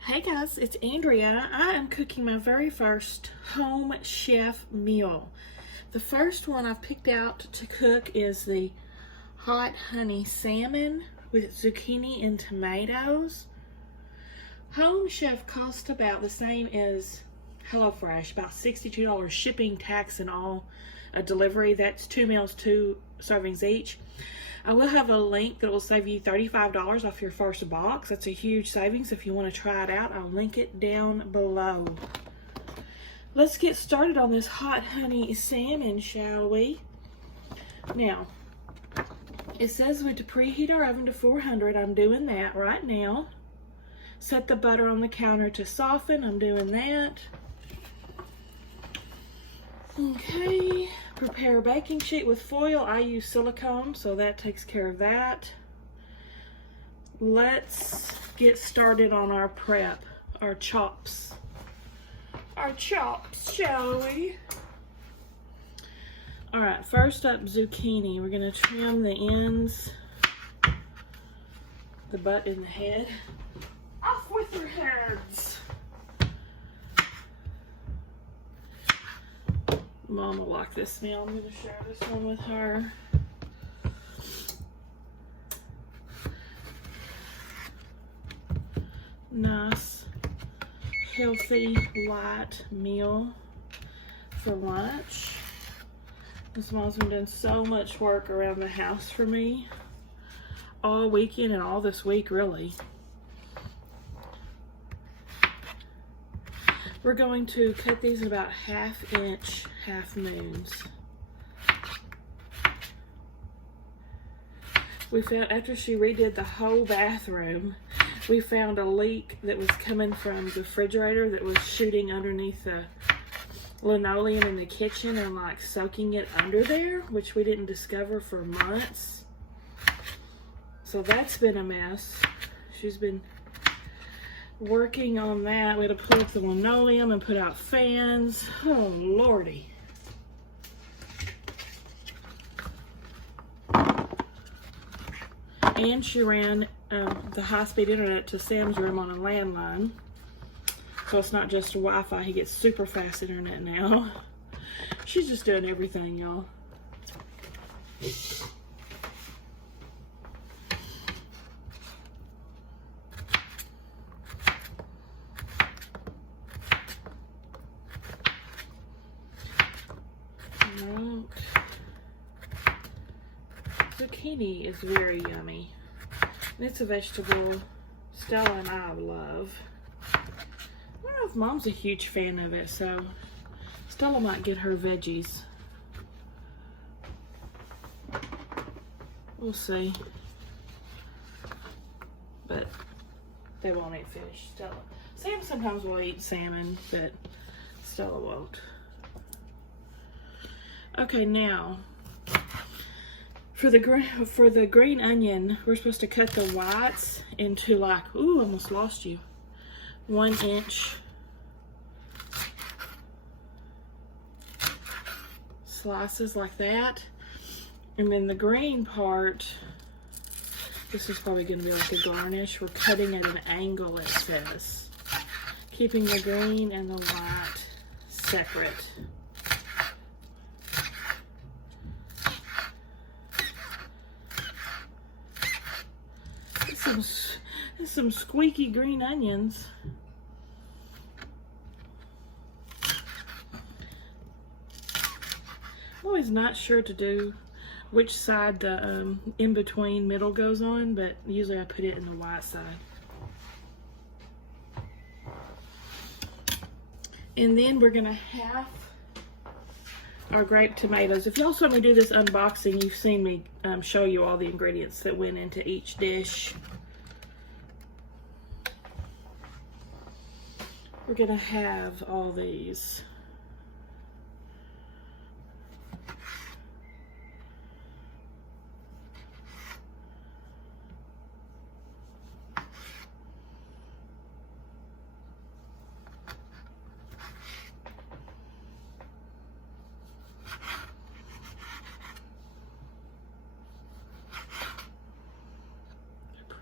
Hey guys, it's Andrea. I am cooking my very first home chef meal. The first one I've picked out to cook is the hot honey salmon with zucchini and tomatoes. Home chef costs about the same as HelloFresh, about $62 shipping, tax, and all. A delivery, that's 2 meals, 2 servings each. I will have a link that will save you $35 off your first box. That's a huge savings. If you want to try it out, I'll link it down below. Let's get started on this hot honey salmon, shall we? Now, it says we to preheat our oven to 400. I'm doing that right now. Set the butter on the counter to soften. I'm doing that. Okay, prepare a baking sheet with foil. I use silicone, so that takes care of that. Let's get started on our prep, our chops. Our chops, shall we? All right, first up, zucchini. We're gonna trim the ends, the butt and the head. Off with your heads. Mom will like this meal. I'm going to share this one with her. Nice, healthy, light meal for lunch. This mom's been doing so much work around the house for me all weekend and all this week, really. We're going to cut these in about 1/2 inch half moons. We found, after she redid the whole bathroom, we found a leak that was coming from the refrigerator that was shooting underneath the linoleum in the kitchen and like soaking it under there, which we didn't discover for months. So that's been a mess. She's been working on that. We had to pull up the linoleum and put out fans. Oh lordy. And she ran the high-speed internet to Sam's room on a landline, so it's not just Wi-Fi. He gets super fast internet now. She's just doing everything, y'all. Zucchini is very yummy. And it's a vegetable Stella and I love. I don't know if Mom's a huge fan of it, so Stella might get her veggies. We'll see. But they won't eat fish. Stella. Sam sometimes will eat salmon, but Stella won't. Okay, now for the green onion, we're supposed to cut the whites into like, ooh, almost lost you, 1 inch slices like that. And then the green part, this is probably going to be like a garnish. We're cutting at an angle, it says, keeping the green and the white separate. Some squeaky green onions. I'm always not sure to do which side the in-between middle goes on, but usually I put it in the white side. And then we're gonna half our grape tomatoes. If y'all saw me do this unboxing, you've seen me show you all the ingredients that went into each dish. We're gonna have all these.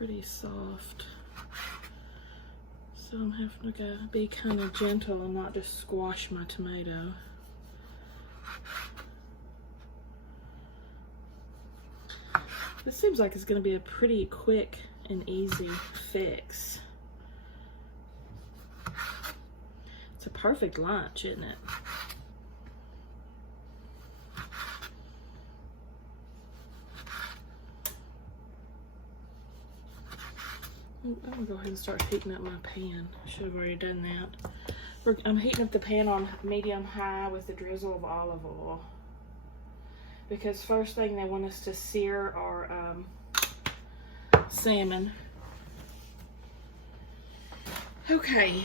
pretty soft. So I'm having to be kind of gentle and not just squash my tomato. This seems like it's going to be a pretty quick and easy fix. It's a perfect lunch, isn't it? I'm gonna go ahead and start heating up my pan. I should have already done that. I'm heating up the pan on medium high with a drizzle of olive oil. Because first thing they want us to sear our salmon. Okay.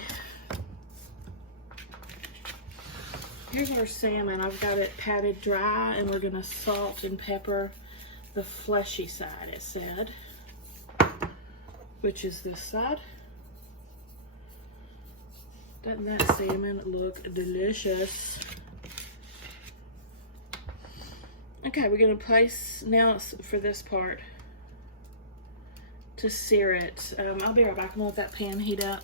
Here's our salmon. I've got it patted dry, and we're gonna salt and pepper the fleshy side, it said, which is this side. Doesn't that salmon look delicious? Okay, we're gonna place, now for this part, to sear it. I'll be right back. I'm gonna let that pan heat up.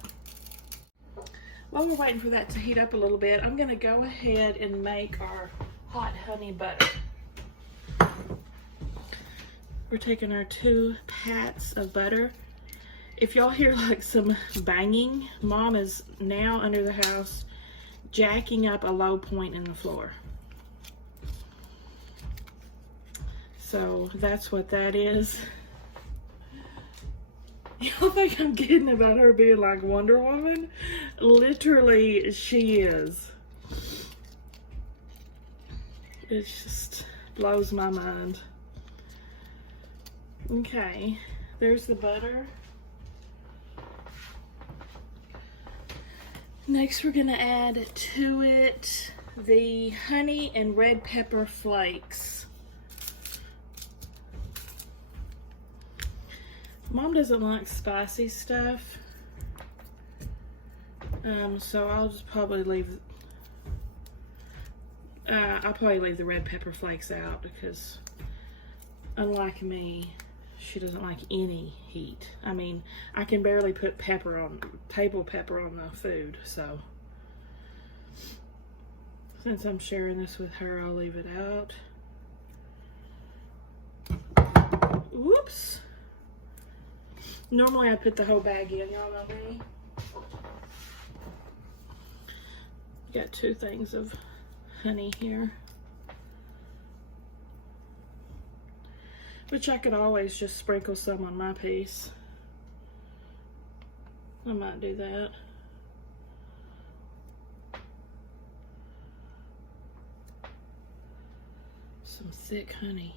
While we're waiting for that to heat up a little bit, I'm gonna go ahead and make our hot honey butter. We're taking our 2 pats of butter. If y'all hear like some banging, Mom is now under the house jacking up a low point in the floor. So that's what that is. Y'all think I'm kidding about her being like Wonder Woman? Literally, she is. It just blows my mind. Okay, there's the butter. Next, we're gonna add to it the honey and red pepper flakes. Mom doesn't like spicy stuff, so I'll just probably leave. I'll probably leave the red pepper flakes out because, unlike me, she doesn't like any heat. I mean, I can barely put table pepper on the food, so since I'm sharing this with her, I'll leave it out. Whoops. Normally I put the whole bag in, y'all know me. Got 2 things of honey here, which I could always just sprinkle some on my piece. I might do that. Some thick honey.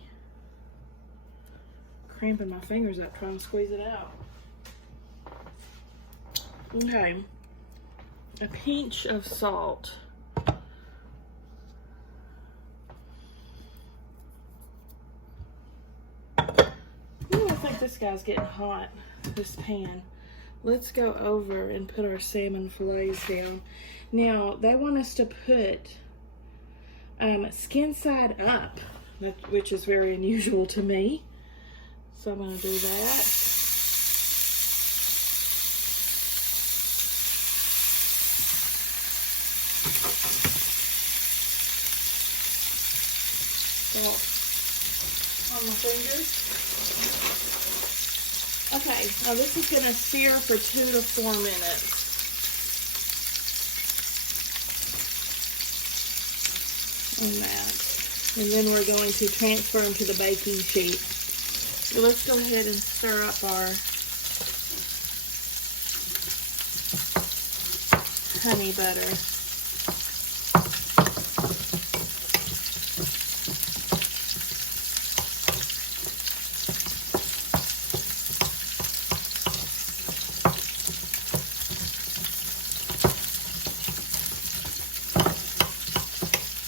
Cramping my fingers up trying to squeeze it out. Okay, a pinch of salt. Ooh, I think this guy's getting hot, this pan. Let's go over and put our salmon fillets down. Now, they want us to put skin side up, which is very unusual to me. So I'm going to do that. Salt on my fingers. Okay, now this is going to sear for 2 to 4 minutes. On that. And then we're going to transfer them to the baking sheet. So let's go ahead and stir up our honey butter.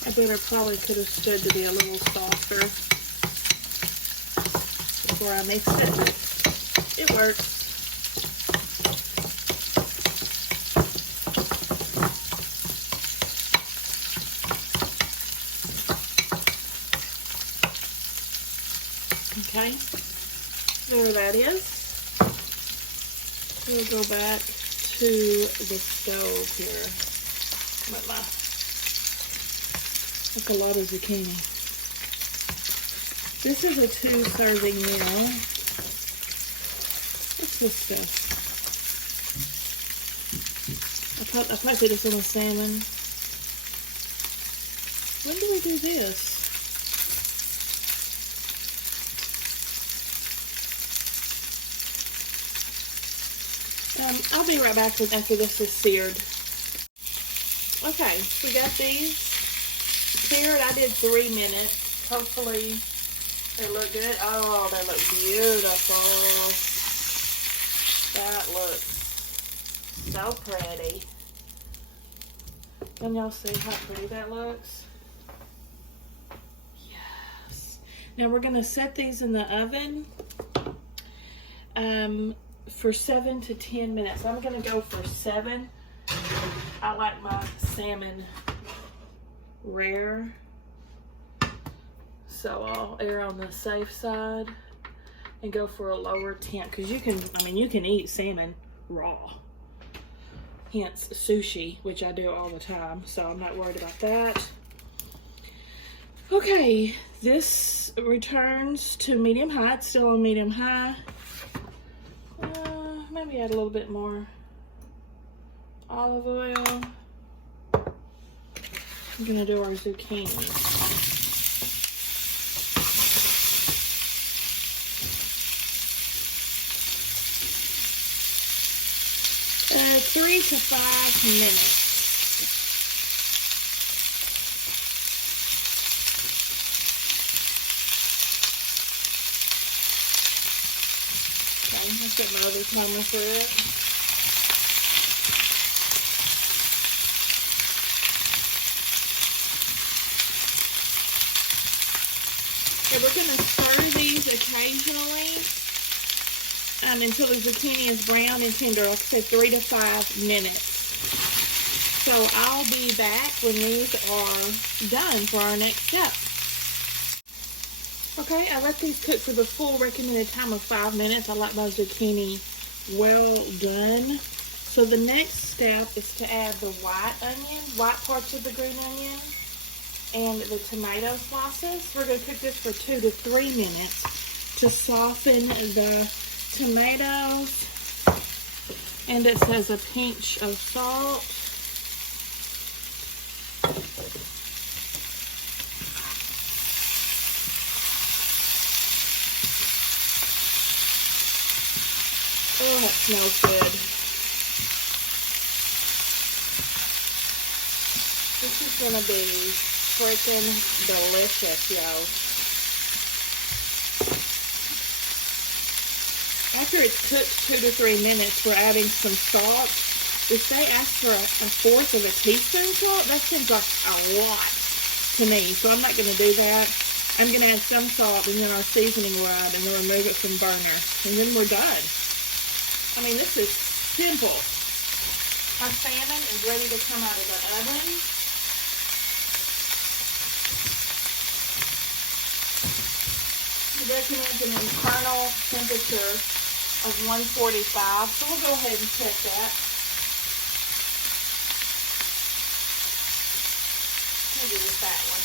I butter probably could have stood to be a little softer before I mix it. It works. Okay, there that is. We'll go back to the stove here. That's a lot of zucchini. This is a 2-serving meal. What's this stuff? I posted this on the salmon. When do we do this? I'll be right back after this is seared. Okay, we got these seared. I did 3 minutes. Hopefully they look good. Oh, they look beautiful. That looks so pretty. Can y'all see how pretty that looks? Yes. Now we're gonna set these in the oven for 7 to 10 minutes. I'm gonna go for 7. I like my salmon rare, so I'll err on the safe side and go for a lower temp, because you can eat salmon raw, hence sushi, which I do all the time, so I'm not worried about that. Okay, this returns to medium high. It's still on medium high. Maybe add a little bit more olive oil. I'm gonna do our zucchini. 3 to 5 minutes. Okay, I'll set my other timer for it. Okay, we're going to stir these occasionally until the zucchini is brown and tender, like I said, 3 to 5 minutes. So I'll be back when these are done for our next step. Okay, I let these cook for the full recommended time of 5 minutes. I like my zucchini well done. So the next step is to add the white parts of the green onion, and the tomato slices. We're going to cook this for 2 to 3 minutes to soften the tomatoes. And it says a pinch of salt. Oh, that smells good. This is going to be freaking delicious, y'all. After it's cooked 2 to 3 minutes, we're adding some salt. If they ask for a 1/4 of a teaspoon salt, that seems like a lot to me, so I'm not going to do that. I'm going to add some salt and then our seasoning rub, and then remove it from burner, and then we're done. I mean, this is simple. Our salmon is ready to come out of the oven. It recommends an internal temperature of 145, so we'll go ahead and check that. Maybe with that one.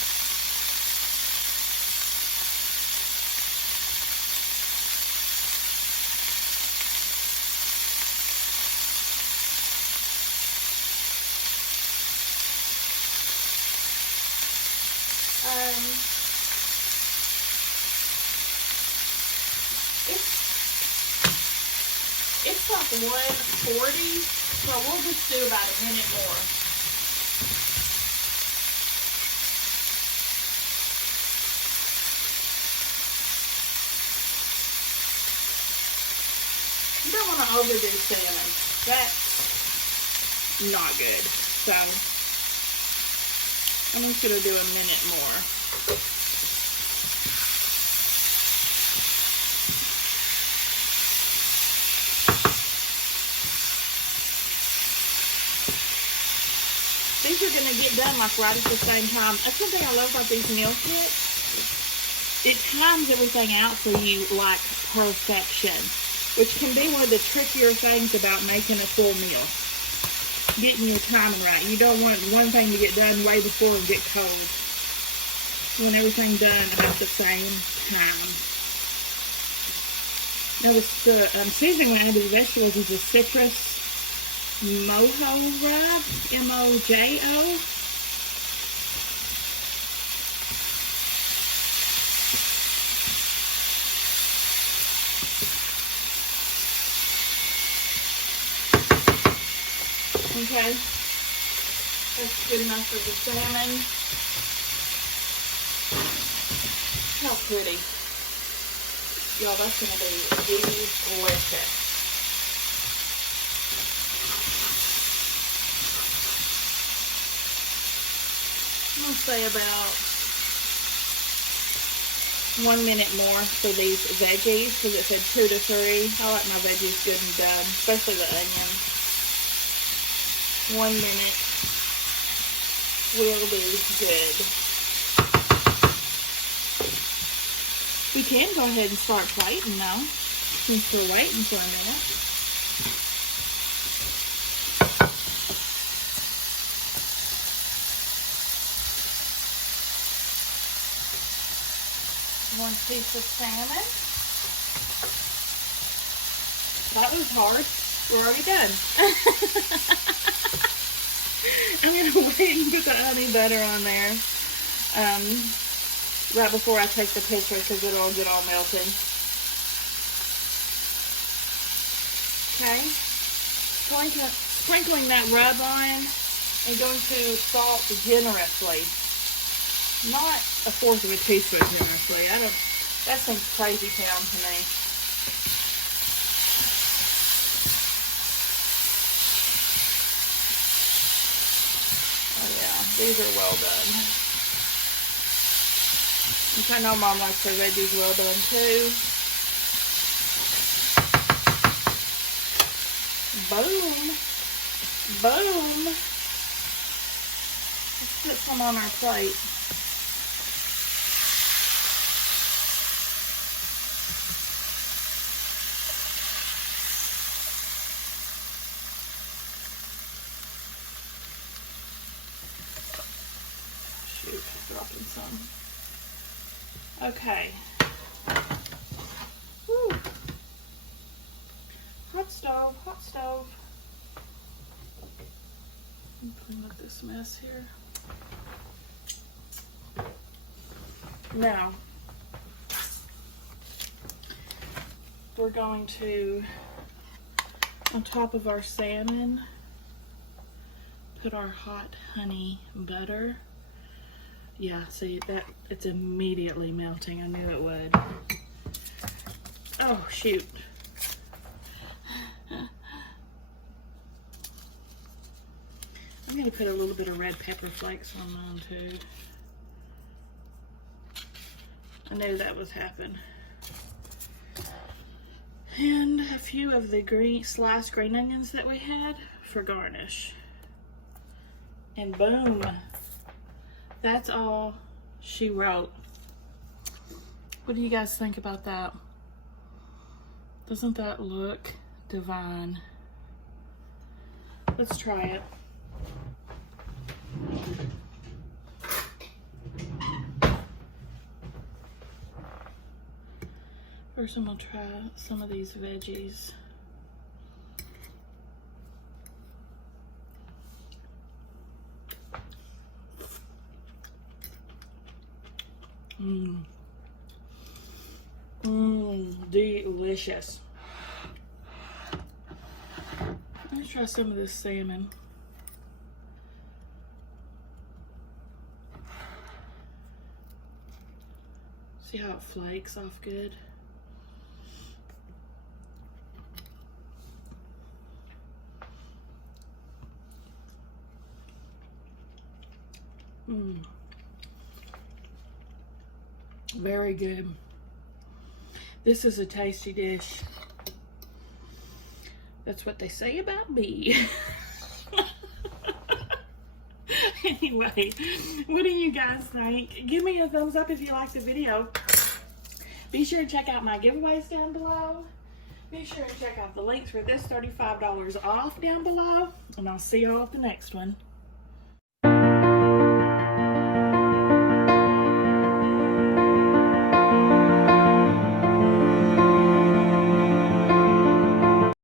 It's like 140, so we'll just do about a minute more. You don't want to overdo salmon. That's not good. So I'm just going to do a minute more. These are going to get done like right at the same time. That's one thing I love about these meal kits. It times everything out for you like perfection. which can be one of the trickier things about making a full meal. Getting your timing right. You don't want one thing to get done way before it get cold. You want everything done about the same time. Now the seasoning I added to the vegetables is a citrus mojo rub, M-O-J-O. Okay, that's good enough for the salmon. How pretty. Y'all, that's going to be delicious. I'm going to say about 1 minute more for these veggies, because it said 2 to 3. I like my veggies good and done, especially the onions. 1 minute will be good. We can go ahead and start plating now, since we're waiting for a minute. One piece of salmon. That was hard. We're already done. I'm going to wait and put the honey butter on there. Right before I take the picture, because it'll get all melted. Okay. Sprinkling that rub on and going to salt generously. Not 1/4 of a teaspoon generously. That seems crazy town to me. Oh yeah, these are well done. Which I know Mom likes her veggies well done too. Boom. Boom. Let's put some on our plate. Shoot, I'm dropping some. Okay. Woo. Hot stove, hot stove. Let me clean up this mess here. Now, we're going to, on top of our salmon, put our hot honey butter. Yeah, see that it's immediately melting. I knew it would. Oh shoot. I'm gonna put a little bit of red pepper flakes on mine too. I knew that would happen. And a few of the sliced green onions that we had for garnish. And boom. That's all she wrote. What do you guys think about that? Doesn't that look divine? Let's try it. First I'm gonna try some of these veggies. Delicious. Let's try some of this salmon. See how it flakes off good? Very good. This is a tasty dish. That's what they say about me. Anyway, what do you guys think? Give me a thumbs up if you liked the video. Be sure to check out my giveaways down below. Be sure and check out the links for this $35 off down below, and I'll see y'all at the next one.